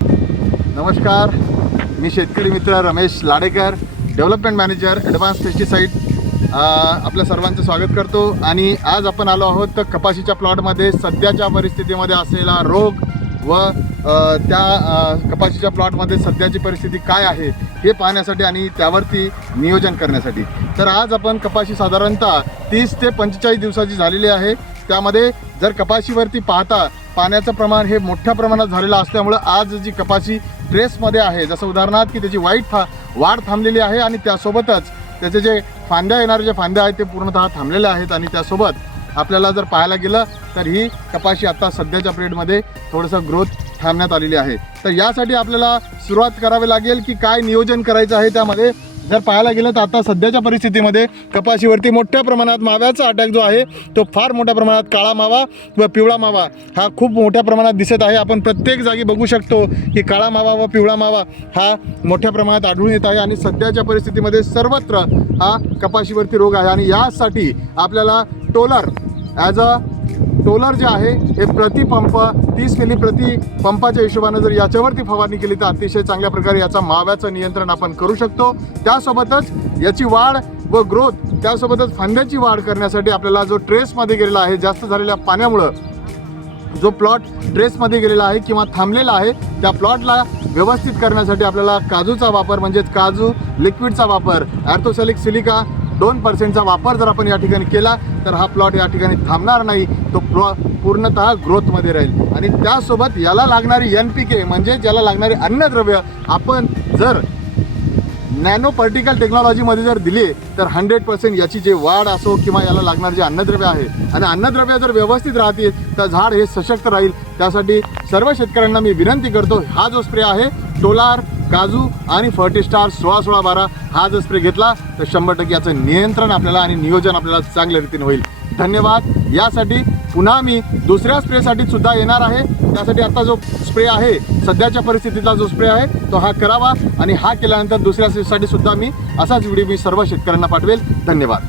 नमस्कार, मी शेतकरी मित्र Ramesh Ladekar, development manager advance pesticide आपल्या सर्वांचं स्वागत करतो। आणि आज आपण आलो आहोत कपाशीच्या प्लॉटमध्ये सध्याच्या परिस्थितीमध्ये असलेला रोग व त्या कपाशीच्या प्लॉटमध्ये सध्याची परिस्थिती काय आहे हे पाहण्यासाठी आणि त्यावरती नियोजन करण्यासाठी। तर आज आपण कपाशी साधारणतः 30 ते 45 दिवसाची झालेली आहे। त्यामध्ये जर कपाशीवरती पाहता पाण्याचं प्रमाण हे मोठ्या प्रमाणात झालेलं असल्यामुळे आज जी कपाशी ट्रेसमध्ये आहे, जसं उदाहरणार्थ की त्याची वाढ थांबलेली आहे आणि त्यासोबतच त्याचे जे फांद्या येणारे जे फांद्या आहेत ते पूर्णतः थांबलेले आहेत। आणि त्यासोबत आपल्याला जर पाहायला गेलं तर ही कपाशी आता सध्याच्या पिरियडमध्ये थोडंसं ग्रोथ थांबण्यात आलेली आहे। तर यासाठी आपल्याला सुरुवात करावी लागेल की काय नियोजन करायचं आहे। त्यामध्ये जर पाहायला गेलं तर आता सध्याच्या परिस्थितीमध्ये कपाशीवरती मोठ्या प्रमाणात माव्याचा अटॅक जो आहे तो फार मोठ्या प्रमाणात काळा मावा व पिवळा मावा हा खूप मोठ्या प्रमाणात दिसत आहे। आपण प्रत्येक जागी बघू शकतो की काळा मावा व पिवळा मावा हा मोठ्या प्रमाणात आढळून येत आहे आणि सध्याच्या परिस्थितीमध्ये सर्वत्र हा कपाशीवरती रोग आहे। आणि यासाठी आपल्याला टोलर जे आहे हे प्रतिपंप 30 मिली प्रति पंपाच्या हिशोबाने जर याच्यावरती फवारणी केली तर अतिशय चांगल्या प्रकारे याचा माव्याचं नियंत्रण आपण करू शकतो। त्यासोबतच याची वाढ व ग्रोथ, त्यासोबतच फांद्याची वाढ करण्यासाठी आपल्याला जो ट्रेसमध्ये गेलेला आहे, जास्त झालेल्या पाण्यामुळं जो प्लॉट ट्रेसमध्ये गेलेला आहे किंवा थांबलेला आहे त्या प्लॉटला व्यवस्थित करण्यासाठी आपल्याला काजूचा वापर म्हणजेच काजू लिक्विडचा वापर, ॲर्थोसॅलिक सिलिका 2% वापर जर आपण या ठिकाणी केला तर हा प्लॉट या ठिकाणी थांबणार नाही, तो पूर्णतः ग्रोथमध्ये राहील। आणि त्यासोबत याला लागणारी NPK म्हणजे ज्याला लागणारी अन्नद्रव्य आपण जर नॅनो पार्टिकल टेक्नॉलॉजीमध्ये जर दिली तर 100% याची जे वाढ असो किंवा याला लागणारे जे अन्नद्रव्य आहे आणि अन्नद्रव्य जर व्यवस्थित राहतील तर झाड हे सशक्त राहील। त्यासाठी सर्व शेतकऱ्यांना मी विनंती करतो, हा जो स्प्रे आहे टोलार, काजू आणि फर्टिस्टार 16-16-12 हा जर स्प्रे घेतला तर 100% याचं नियंत्रण आपल्याला आणि नियोजन आपल्याला चांगल्या रीतीने होईल। धन्यवाद। यासाठी पुन्हा मी दुसऱ्या स्प्रेसाठी सुद्धा येणार आहे। त्यासाठी आता जो स्प्रे आहे सध्याच्या परिस्थितीतला जो स्प्रे आहे तो हा करावा आणि हा केल्यानंतर दुसऱ्या स्प्रेसाठी सुद्धा मी असाच व्हिडिओ मी सर्व शेतकऱ्यांना पाठवेल। धन्यवाद।